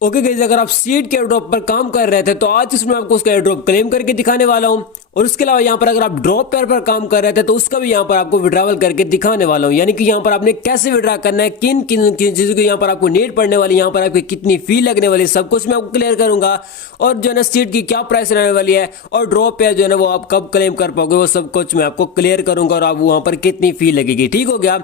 Okay guys, अगर आप seed के एयरड्रॉप पर काम कर रहे थे तो आज इसमें आपको उसका एयरड्रॉप क्लेम करके दिखाने वाला हूं। और उसके अलावा यहाँ पर अगर आप ड्रॉप पेयर पर काम कर रहे थे तो उसका भी यहाँ पर आपको विड्रॉवल करके दिखाने वाला हूं। यानी कि यहाँ पर आपने कैसे विड्रॉ करना है, किन किन किन चीज़ों की यहाँ पर आपको नीड पड़ने वाली, यहाँ पर आपकी कितनी फी लगने वाली, सब कुछ मैं आपको क्लियर करूंगा। और जो है ना सीड की क्या प्राइस रहने वाली है और ड्रॉप पेयर जो है ना वो आप कब क्लेम कर पाओगे वो सब कुछ मैं आपको क्लियर करूंगा। और आप वहाँ पर कितनी फी लगेगी, ठीक हो गया।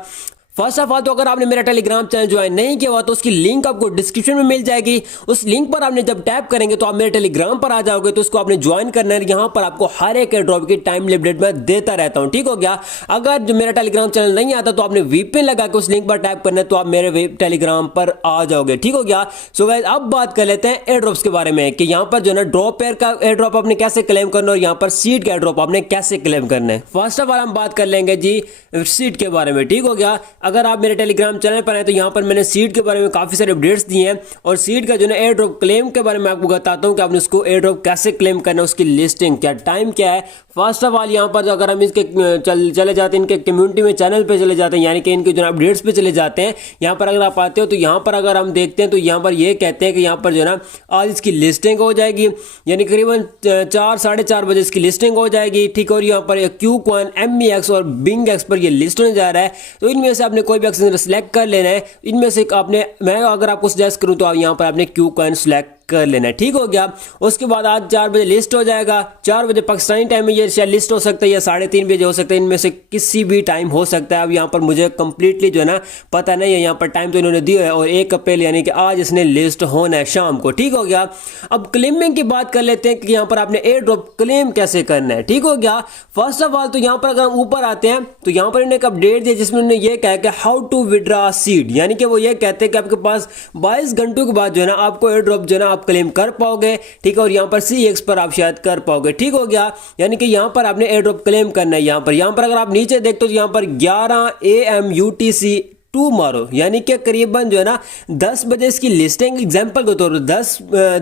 फर्स्ट ऑफ ऑल तो अगर आपने मेरा टेलीग्राम चैनल ज्वाइन नहीं किया हुआ तो उसकी लिंक आपको डिस्क्रिप्शन में मिल जाएगी। उस लिंक पर आपने जब टैप करेंगे तो आप मेरे टेलीग्राम पर आ जाओगे, तो उसको आपने ज्वाइन करना है। यहाँ पर आपको हर एक एयरड्रॉप की टाइम अपडेट मैं देता रहता हूँ, ठीक हो गया। अगर जो मेरा टेलीग्राम चैनल नहीं आता तो आपने वीपीएन लगा के उस लिंक पर टैप करना है, तो आप मेरे टेलीग्राम पर आ जाओगे, ठीक हो गया। सो गाइस अब बात कर लेते हैं एयरड्रॉप्स के बारे में कि यहाँ पर जो है ना ड्रॉप पेयर का एयरड्रॉप आपने कैसे क्लेम करना है और यहाँ पर सीड का एयरड्रॉप आपने कैसे क्लेम करना है। फर्स्ट ऑफ ऑल हम बात कर लेंगे जी सीड के बारे में, ठीक हो गया। अगर आप मेरे टेलीग्राम चैनल पर है तो यहाँ पर मैंने सीड के बारे में काफी सारे अपडेट्स दिए हैं। और सीड का जो है एयर ड्रॉप क्लेम के बारे में आपको बताता हूँ कि आपने उसको एयर ड्रॉप कैसे क्लेम करना है, उसकी लिस्टिंग क्या, टाइम क्या है। फर्स्ट ऑफ ऑल यहाँ पर अगर हम इसके चले जाते हैं इनके कम्युनिटी में, चैनल पे चले जाते हैं, यानी कि इनके जो अपडेट्स पे चले जाते हैं, यहाँ पर अगर आप आते हो तो यहाँ पर अगर हम देखते हैं तो यहाँ पर ये कहते हैं कि यहाँ पर जो है ना आज इसकी लिस्टिंग हो जाएगी, यानी करीबन 4-4:30 बजे इसकी लिस्टिंग हो जाएगी, ठीक। और यहाँ पर क्यू कॉइन, MEX और बिंग एक्स पर ये लिस्ट होने जा रहा है। तो इनमें से आपने कोई भी एक्सचेंज सेलेक्ट कर लेना है। इनमें से आपने, मैं अगर आपको सजेस्ट करूं तो आप यहाँ पर आपने क्यू कॉइन सेलेक्ट कर लेना है, ठीक हो गया। उसके बाद आज 4 बजे लिस्ट हो जाएगा। 4 बजे पाकिस्तानी टाइम में ये शायद लिस्ट हो सकता है या 3:30 बजे हो सकता है, इनमें से किसी भी टाइम हो सकता है। अब यहाँ पर मुझे कंप्लीटली जो है ना पता नहीं है, यहाँ पर टाइम तो इन्होंने दिया है और 1 अप्रैल यानी कि आज इसने लिस्ट होना है शाम को, ठीक हो गया। अब क्लेमिंग की बात कर लेते हैं कि यहाँ पर आपने एयर ड्रॉप क्लेम कैसे करना है, ठीक हो गया। फर्स्ट ऑफ ऑल तो यहाँ पर अगर हम ऊपर आते हैं तो यहाँ पर इन्होंने एक अपडेट दिया जिसमें उन्होंने ये कहा कि हाउ टू विड्रॉ सीड, यानी कि वो ये कहते हैं कि आपके पास 22 घंटों के बाद जो है ना आपको एयर ड्रॉप जो है ना आप क्लेम कर पाओगे, ठीक है। और यहाँ पर CX पर आप शायद कर पाओगे, ठीक हो गया। यानी कि यहाँ पर आपने एयर ड्रॉप क्लेम करना है। यहाँ पर अगर आप नीचे देखते हो तो यहाँ पर 11 AM UTC 2 मारो, यानी कि करीबन जो है ना 10 बजे इसकी लिस्टिंग, एग्जांपल के तौर पर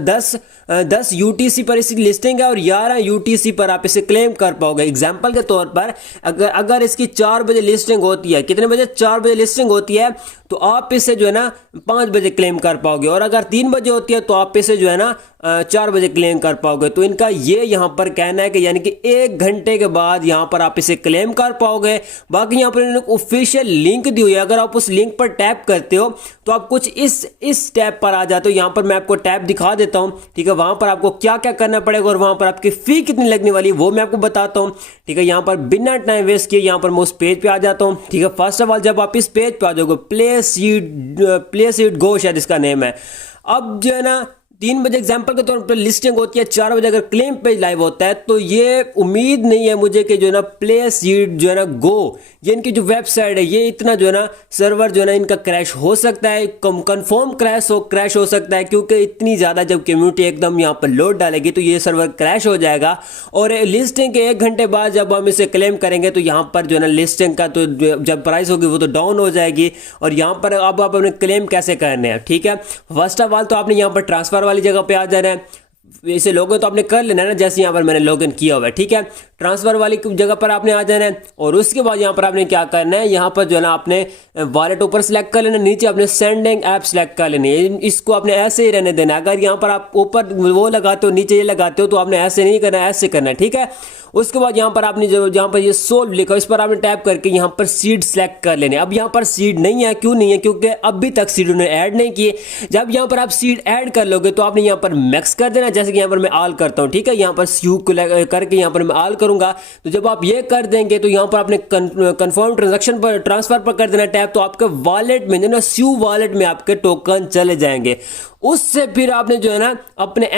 10 UTC पर इसकी लिस्टिंग है और 11 UTC पर आप इसे क्लेम कर पाओगे। एग्जांपल के तौर पर अगर इसकी 4 बजे लिस्टिंग होती है, कितने बजे, 4 बजे लिस्टिंग होती है, तो आप इसे जो है ना 5 बजे क्लेम कर पाओगे। और अगर 3 बजे होती है तो आप इसे जो है ना 4 बजे क्लेम कर पाओगे। तो इनका ये यहाँ पर कहना है कि यानी कि 1 घंटे के बाद यहाँ पर आप इसे क्लेम कर पाओगे। बाकी यहाँ पर इन्होंने ऑफिशियल लिंक दी हुई है, अगर आप उस लिंक पर टैप करते हो तो आप कुछ इस टैब पर आ जाते हो। यहाँ पर मैं आपको टैब दिखा देता हूँ, ठीक है। वहां पर आपको क्या क्या करना पड़ेगा और वहां पर आपकी फी कितनी लगने वाली है वो मैं आपको बताता हूँ, ठीक है। यहाँ पर बिना टाइम वेस्ट किए यहाँ पर मैं उस पेज पे आ जाता हूँ, ठीक है। फर्स्ट ऑफ ऑल जब आप इस पेज पे आ जाओगे, प्ले सीड गो शायद इसका नेम है। अब जो है ना 3 बजे एग्जाम्पल के तौर पर लिस्टिंग होती है, 4 बजे अगर क्लेम पेज लाइव होता है, तो ये उम्मीद नहीं है मुझे कि जो है ना प्ले सीड जो है ना गो, ये इनकी जो वेबसाइट है, ये इतना जो है ना सर्वर जो है ना इनका क्रैश हो सकता है, कंफर्म क्रैश हो सकता है, क्योंकि इतनी ज़्यादा जब कम्युनिटी एकदम यहाँ पर लोड डालेगी तो ये सर्वर क्रैश हो जाएगा। और लिस्टिंग के 1 घंटे बाद जब हम इसे क्लेम करेंगे तो यहाँ पर जो है ना लिस्टिंग का तो जब प्राइस होगी वो तो डाउन हो जाएगी। और यहाँ पर अब आप अपने क्लेम कैसे करने हैं, ठीक है। फर्स्ट ऑफ ऑल तो आपने यहाँ पर ट्रांसफर वाली जगह पे आ जाना है। इसे लॉगिन तो आपने कर लेना है ना, जैसे यहाँ पर मैंने लॉगिन किया हुआ है, ठीक है। ट्रांसफर वाली जगह पर आपने आ जाना है और उसके बाद यहाँ पर आपने क्या करना है, यहाँ पर जो है ना आपने वॉलेट ऊपर सेलेक्ट कर लेना, नीचे आपने सेंडिंग ऐप सेलेक्ट कर लेनी है। इसको आपने ऐसे ही रहने देना है। अगर यहाँ पर आप ऊपर वो लगाते हो, नीचे ये लगाते हो, तो आपने ऐसे नहीं करना, ऐसे करना है, ठीक है। उसके बाद यहाँ पर आपने जो यहाँ पर ये सोल्व लिखा, इस पर आपने टैप करके यहाँ पर सीड सेलेक्ट कर लेने। अब यहाँ पर सीड नहीं है, क्यों नहीं है, क्योंकि अभी तक सीड उन्होंने ऐड नहीं किए। जब यहाँ पर आप सीड ऐड कर लोगे तो आपने यहाँ पर मैक्स कर देना, जैसे कि यहाँ पर मैं ऑल करता हूँ, ठीक है। यहाँ पर स्यू करके यहाँ पर मैं ऑल करूंगा। तो जब आप ये कर देंगे तो यहाँ पर आपने कंफर्म ट्रांजैक्शन पर, ट्रांसफर पर कर देना टैप, तो आपके वॉलेट में जो ना स्यू वॉलेट में आपके टोकन चले जाएंगे। उससे फिर आपने जो है ना अपने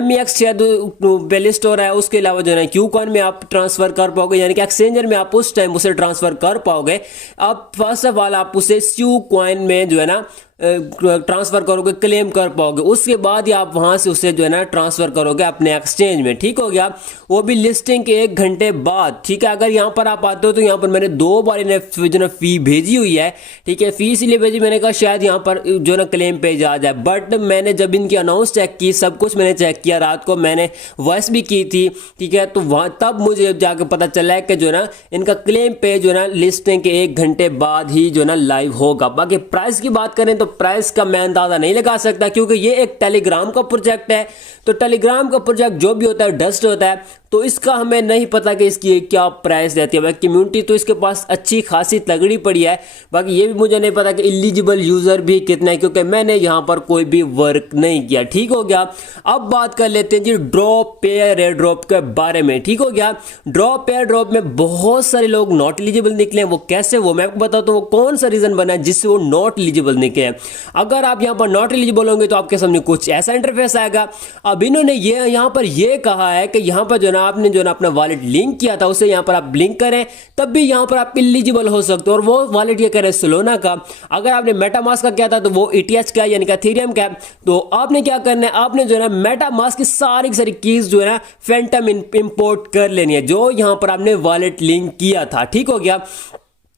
MEX शायद प्ले स्टोर है, उसके अलावा जो है ना क्यू कॉइन में आप ट्रांसफर कर पाओगे, यानी कि एक्सचेंजर में आप उस टाइम उसे ट्रांसफर कर पाओगे। अब फर्स्ट ऑफ ऑल आप उसे स्यू कॉइन में जो है ना ट्रांसफर करोगे, क्लेम कर पाओगे। उसके बाद ही आप वहां से उसे जो है ना ट्रांसफर करोगे अपने एक्सचेंज में, ठीक हो गया। वो भी लिस्टिंग के 1 घंटे बाद, ठीक है। अगर यहाँ पर आप आते हो तो यहाँ पर मैंने 2 बार इन्हें जो ना फी भेजी हुई है, ठीक है। फी इसलिए भेजी, मैंने कहा शायद यहाँ पर जो ना क्लेम पेज आ जाए, बट मैंने जब इनकी अनाउंस चेक की, सब कुछ मैंने चेक किया, रात को मैंने वॉइस भी की थी, ठीक है। तो वहाँ तब मुझे जाकर पता चला है कि जो ना इनका क्लेम पेज जो ना लिस्टिंग के 1 घंटे बाद ही जो ना लाइव होगा। बाकी प्राइस की बात करें तो प्राइस का मैं अंदाजा नहीं लगा सकता, क्योंकि ये एक टेलीग्राम का प्रोजेक्ट है। तो टेलीग्राम का प्रोजेक्ट जो भी होता है डस्ट होता है, तो इसका हमें नहीं पता कि इसकी क्या प्राइस रहती है। बाकी कम्युनिटी तो इसके पास अच्छी खासी तगड़ी पड़ी है। बाकी ये भी मुझे नहीं पता कि एलिजिबल यूजर भी कितना है, क्योंकि मैंने यहाँ पर कोई भी वर्क नहीं किया। ठीक हो गया। अब बात कर लेते हैं जी ड्रॉप पेयर एयर ड्रॉप के बारे में। ठीक हो गया। ड्रॉप पेयर ड्रॉप में बहुत सारे लोग नॉट एलिजिबल निकले हैं। वो कैसे, वो मैं आपको बताता हूँ। वो कौन सा रीजन बना है जिससे वो नॉट एलिजिबल निकले हैं। अगर आप यहाँ पर नॉट एलिजिबल होंगे तो आपके सामने कुछ ऐसा इंटरफेस आएगा। अब इन्होंने ये यहाँ पर ये कहा है कि यहाँ पर जो ना आपने जो ना अपना वॉलेट लिंक किया था उसे यहाँ पर आप लिंक करें, तब भी यहाँ पर आप एलिजिबल हो सकते हो। और वो वॉलेट ये कह रहे हैं सोलोना का। अगर आपने मेटामास्क का किया था तो वो ETH का यानी कि इथेरियम का। तो आपने क्या करना है, आपने जो है ना मेटामास्क की सारी कीज जो है ना फैंटम इंपोर्ट कर लेनी है, जो यहाँ पर आपने वॉलेट लिंक किया था। ठीक हो गया।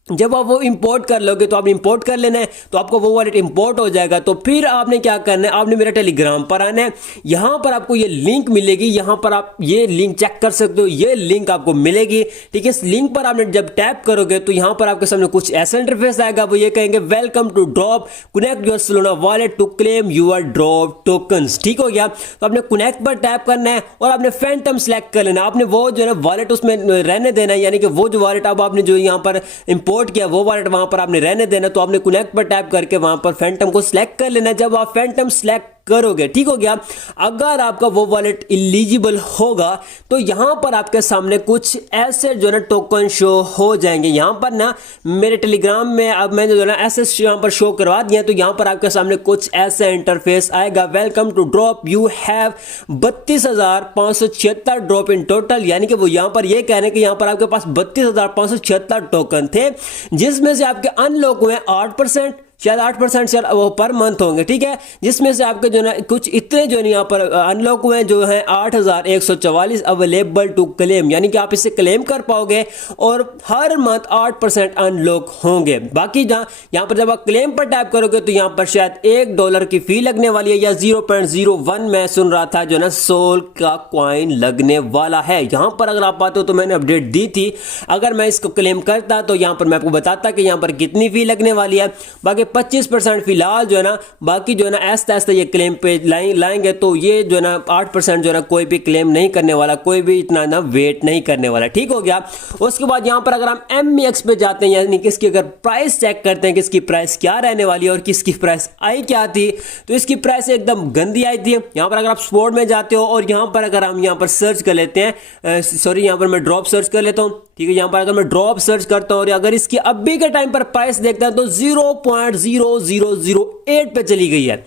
जब आप वो इंपोर्ट कर लोगे तो आप इंपोर्ट कर लेना है, तो आपको वो वॉलेट इंपोर्ट हो जाएगा। तो फिर आपने क्या करना है, आपने मेरा टेलीग्राम पर आना है। यहां पर आपको ये लिंक मिलेगी, यहां पर आप ये लिंक चेक कर सकते हो, ये लिंक आपको मिलेगी। ठीक है। इस लिंक पर आपने जब टैप करोगे तो यहां पर आपके सामने कुछ ऐसा इंटरफेस आएगा। वो ये कहेंगे welcome to drop, connect your Solana wallet to claim your drop tokens. ठीक हो गया। तो आपने कनेक्ट पर टैप करना है और आपने फैंटम सेलेक्ट कर लेना। आपने वो जो है वॉलेट उसमें रहने देना है, यानी कि वो जो वॉलेट अब आपने जो यहाँ पर इंपोर्ट किया वो वॉलेट वहां पर आपने रहने देना। तो आपने कनेक्ट पर टैप करके वहां पर फैंटम को सिलेक्ट कर लेना। जब आप फैंटम सिलेक्ट करोगे, ठीक हो गया, अगर आपका वो वॉलेट एलिजिबल होगा तो यहां पर आपके सामने कुछ ऐसे जो ना टोकन शो हो जाएंगे। यहां पर ना मेरे टेलीग्राम में अब मैंने जो ना ऐसे यहां पर शो करवा दिया। तो यहां पर आपके सामने कुछ ऐसा इंटरफेस आएगा। Welcome to drop, you have 32,576 drop in total. यानी कि वो यहां पर ये कह रहे हैं कि यहां पर आपके पास 32,576 टोकन थे, जिसमें से आपके अनलॉक हुए 8%, शायद 8% से वो पर मंथ होंगे। ठीक है। जिसमें से आपके जो ना कुछ इतने जो यहाँ पर अनलॉक हुए जो हैं 8,144 अवेलेबल टू क्लेम, यानी कि आप इसे क्लेम कर पाओगे और हर मंथ 8% अनलॉक होंगे। बाकी यहाँ पर जब आप क्लेम पर टैप करोगे तो यहाँ पर शायद $1 की फी लगने वाली है, या 0.01 मैं सुन रहा था जो ना सोल का कॉइन लगने वाला है। यहाँ पर अगर आप पाते हो तो मैंने अपडेट दी थी। अगर मैं इसको क्लेम करता तो यहाँ पर मैं आपको बताता कि यहाँ पर कितनी फी लगने वाली है। बाकी 25% फिलहाल जो है ना, बाकी जो है ना ऐसा ऐसा ये क्लेम पे लाएंगे। तो ये जो है ना 8% जो है ना कोई भी क्लेम नहीं करने वाला, कोई भी इतना ना वेट नहीं करने वाला। ठीक हो गया। उसके बाद यहाँ पर अगर हम MEX पे जाते हैं, यानी कि इसकी अगर प्राइस चेक करते हैं कि इसकी प्राइस क्या रहने वाली है और किसकी प्राइस आई क्या थी, तो इसकी प्राइस एकदम गंदी आई थी। यहाँ पर अगर आप स्पोर्ट में जाते हो और यहाँ पर अगर हम यहाँ पर सर्च कर लेते हैं, सॉरी यहाँ पर मैं ड्रॉप सर्च कर लेता हूँ। ठीक है। यहाँ पर अगर मैं ड्रॉप सर्च करता हूँ और अगर इसकी अभी के टाइम पर प्राइस देखता हूं तो 0.0008 पे चली गई है।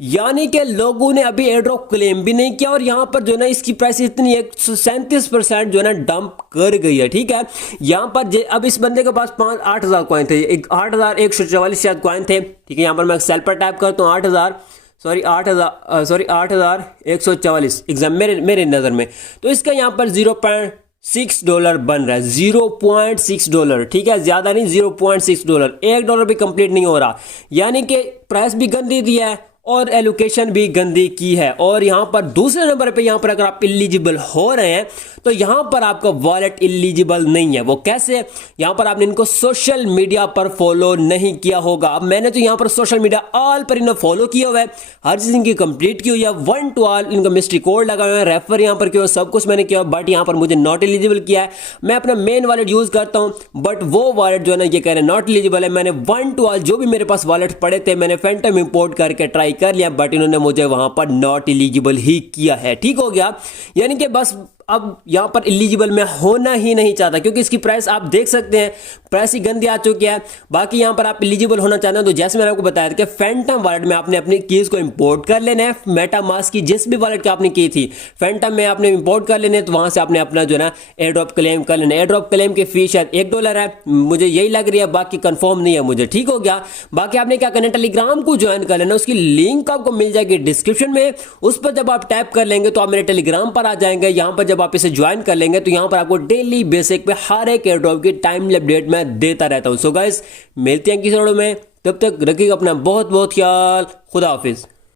यानी कि लोगों ने अभी एयर ड्रॉप क्लेम भी नहीं किया और यहां पर जो ना इसकी प्राइस इतनी 137% जो ना डंप कर गई है। ठीक है। यहां पर अब इस बंदे के पास 8,000 कॉइन थे, 8,144 शायद कॉइन थे। ठीक है। यहां पर मैं सेल पर टाइप करता हूँ 8,144 एग्जाम मेरे नजर में। तो इसका यहां पर $0.6 बन रहा है, $0.6। ठीक है। ज्यादा नहीं, $0.6, $1 भी कंप्लीट नहीं हो रहा। यानी कि प्राइस भी गंदी दिया है और एलोकेशन भी गंदी की है। और यहां पर दूसरे नंबर पे यहां पर अगर आप एलिजिबल हो रहे हैं तो यहां पर आपका वॉलेट एलिजिबल नहीं है। वो कैसे? यहां पर आपने इनको सोशल मीडिया पर फॉलो नहीं किया होगा। अब मैंने तो यहां पर सोशल मीडिया ऑल पर इन्हें फॉलो किया हुआ है, हर चीज इनकी कंप्लीट की हुई है, 1 to all इनका मिस्ट्री कोड लगा हुआ है, रेफर यहां पर किया, सब कुछ मैंने किया। बट यहां पर मुझे नॉट एलिजिबल किया है। मैं अपना मेन वॉलेट यूज करता हूं, बट वो वॉलेट जो है ना ये कह रहे हैं नॉट एलिजिबल है। मैंने 1 to all जो भी मेरे पास वॉलेट पड़े थे मैंने फैंटम इंपोर्ट करके ट्राई कर लिया, बट इन्होंने मुझे वहां पर नॉट एलिजिबल ही किया है। ठीक हो गया। यानी कि बस अब यहां पर एलिजिबल मैं होना ही नहीं चाहता, क्योंकि इसकी प्राइस आप देख सकते हैं, प्राइस ही गंदी आ चुकी है। बाकी यहां पर आप एलिजिबल होना चाहते हैं तो जैसे मैंने आपको बताया था कि फैंटम वॉलेट में आपने अपनी कीज को इंपोर्ट कर लेना है। मेटामास्क की जिस भी वॉलेट की आपने की थी फैंटम में आपने इंपोर्ट कर लेने, तो वहां से आपने अपना जो ना एयर ड्रॉप क्लेम कर लेना। एयर ड्रॉप क्लेम की फी शायद $1 है, मुझे यही लग रही है, बाकी कंफर्म नहीं है मुझे। ठीक हो गया। बाकी आपने क्या करना है, टेलीग्राम को ज्वाइन कर लेना, उसकी लिंक आपको मिल जाएगी डिस्क्रिप्शन में। उस पर जब आप टैप कर लेंगे तो आप मेरे टेलीग्राम पर आ जाएंगे। यहां पर जब आप इसे ज्वाइन कर लेंगे तो यहां पर आपको डेली बेसिक पे हर एक एयर ड्रॉप की टाइमली अपडेट मैं देता रहता हूं। सो गाइस, मिलते हैं किसी वीडियो में, तब तक रखिएगा अपना बहुत बहुत ख्याल। खुदा हाफिज।